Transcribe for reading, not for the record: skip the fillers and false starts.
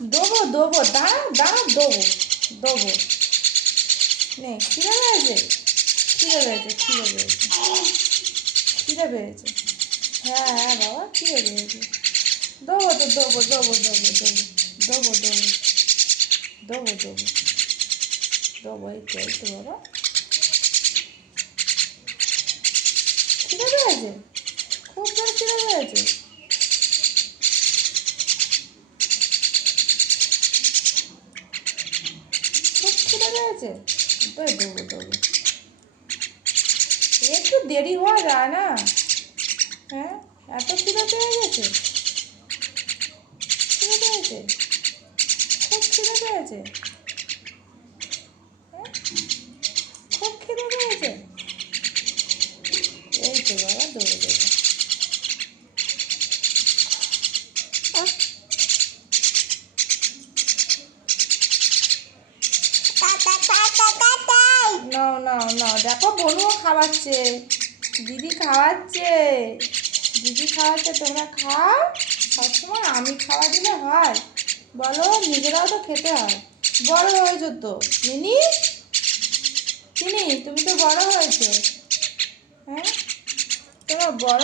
দেবো দেবো, দাঁড়া দাঁড়া, দেবো দেবো। নে, খিদে পেয়েছে, খিদে পেয়েছে, খিদে পেয়েছে, খিদে পেয়েছে। হ্যাঁ হ্যাঁ বাবা, খিদে পেয়েছে। দেবো তো, দেবো দেবো দেবো দেবো দেবো দেবো দেবো দেবো দেবো, এই তো এই তো বাবা। খিদে পেয়েছে, খুব জোর খিদে পেয়েছে। খুব খিদে পেয়েছে, তো দেবো দেবো। একটু দেরি হওয়া যায় না? হ্যাঁ, এত খিদে পেয়ে গেছে, খিদে পেয়েছে, খুব খিদে পেয়েছে। হ্যাঁ, খুব খিদে পেয়েছে। এই তো বাবা, দেবো দেবো। নাও নাও নাও, দেখো বনুও খাওয়াচ্ছে, দিদি খাওয়াচ্ছে, দিদি খাওয়াচ্ছে, তোমরা খাও। সবসময় আমি খাওয়া দিলে হয়? বলো, নিজেরাও তো খেতে হয়। বড় হয়েছো তো মিনি, চিনি তুমি তো বড় হয়েছো। হ্যাঁ, তোমার বড়